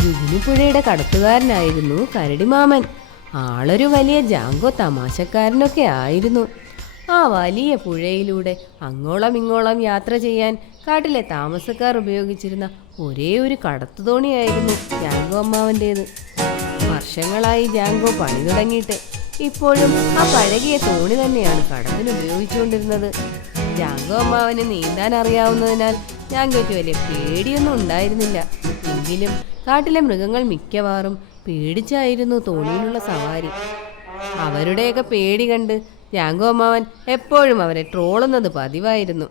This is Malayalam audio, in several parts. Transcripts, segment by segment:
രുഗിനിപ്പുഴയുടെ കടത്തുകാരനായിരുന്നു കരടിമാമൻ. ആളൊരു വലിയ ജാങ്കോ തമാശക്കാരനൊക്കെ ആയിരുന്നു. ആ വലിയ പുഴയിലൂടെ അങ്ങോളം ഇങ്ങോളം യാത്ര ചെയ്യാൻ കാട്ടിലെ താമസക്കാർ ഉപയോഗിച്ചിരുന്ന ഒരേ ഒരു കടത്തുതോണിയായിരുന്നു ജാങ്കോ അമ്മാവൻ്റേത്. വർഷങ്ങളായി ജാങ്കോ പണി തുടങ്ങിയിട്ട് ഇപ്പോഴും ആ പഴകിയ തോണി തന്നെയാണ് കടത്തിന് ഉപയോഗിച്ചുകൊണ്ടിരുന്നത്. ജാങ്കോ അമ്മാവന് നീന്താൻ അറിയാവുന്നതിനാൽ ജാങ്കോയ്ക്ക് വലിയ പേടിയൊന്നും ഉണ്ടായിരുന്നില്ല. എങ്കിലും കാട്ടിലെ മൃഗങ്ങൾ മിക്കവാറും പേടിച്ചായിരുന്നു തോണിയിലുള്ള സവാരി. അവരുടെയൊക്കെ പേടി കണ്ട് ജാങ്കോ അമ്മാവൻ എപ്പോഴും അവരെ ട്രോളുന്നത് പതിവായിരുന്നു.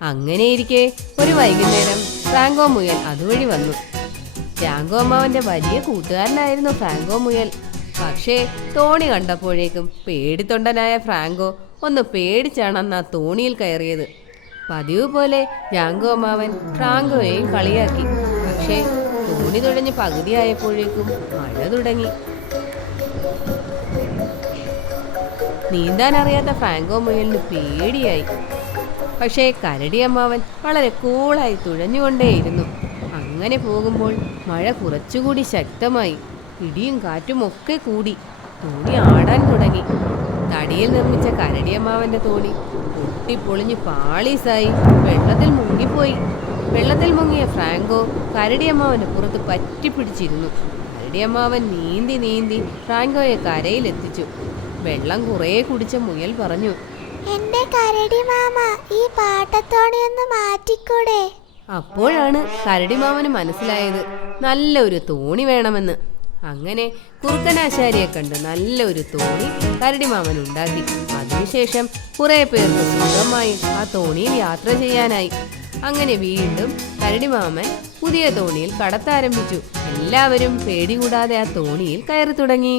അങ്ങനെയിരിക്കെ ഒരു വൈകുന്നേരം ഫ്രാങ്കോ മുയൽ അതുവഴി വന്നു. ജാങ്കോ അമ്മാവന്റെ വലിയ കൂട്ടുകാരനായിരുന്നു ഫ്രാങ്കോ മുയൽ. പക്ഷേ തോണി കണ്ടപ്പോഴേക്കും പേടിത്തൊണ്ടനായ ഫ്രാങ്കോ ഒന്ന് പേടിച്ചാണ് അന്ന് ആ തോണിയിൽ കയറിയത്. പതിവ് പോലെ ജാങ്കോ അമ്മാവൻ ഫ്രാങ്കോയെയും കളിയാക്കി. പക്ഷേ തോണി തുഴഞ്ഞ് പകുതിയായപ്പോഴേക്കും മഴ തുടങ്ങി. നീന്താൻ അറിയാത്ത ഫ്രാങ്കോ മുയലിന് പേടിയായി. പക്ഷേ കരടി അമ്മാവൻ വളരെ കൂളായി തുഴഞ്ഞുകൊണ്ടേയിരുന്നു. അങ്ങനെ പോകുമ്പോൾ മഴ കുറച്ചുകൂടി ശക്തമായി. ഇടിയും കാറ്റും ഒക്കെ കൂടി. തോണി ആടാൻ തുടങ്ങി. തടിയിൽ നിർമ്മിച്ച കരടിയമ്മാവന്റെ തോണി പൊട്ടിപ്പൊളിഞ്ഞ് പാളീസായി വെള്ളത്തിൽ മുങ്ങിപ്പോയി. വെള്ളത്തിൽ മുങ്ങിയ ഫ്രാങ്കോ കരടിയമ്മാവന്റെ പുറത്ത് പറ്റിപ്പിടിച്ചിരുന്നു. കരടിയമ്മാവൻ നീന്തി നീന്തി ഫ്രാങ്കോയെ കരയിലെത്തിച്ചു. വെള്ളം കുറേ കുടിച്ച മുയൽ പറഞ്ഞു, എന്റെ കരടി മാമ, ഈ പാട്ടത്തോണിയൊന്ന് മാറ്റിക്കൂടെ? അപ്പോഴാണ് കരടിമാമന് മനസ്സിലായത് നല്ലൊരു തോണി വേണമെന്ന്. അങ്ങനെ കുറുക്കനാശാരിയെ കണ്ട് നല്ലൊരു തോണി കരടിമാമൻ ഉണ്ടാക്കി. അതിനുശേഷം കുറെ പേർക്ക് സുഖമായി ആ തോണിയിൽ യാത്ര ചെയ്യാനായി. അങ്ങനെ വീണ്ടും കരടിമാമൻ പുതിയ തോണിയിൽ കടത്താരംഭിച്ചു. എല്ലാവരും പേടി കൂടാതെ ആ തോണിയിൽ കയറി തുടങ്ങി.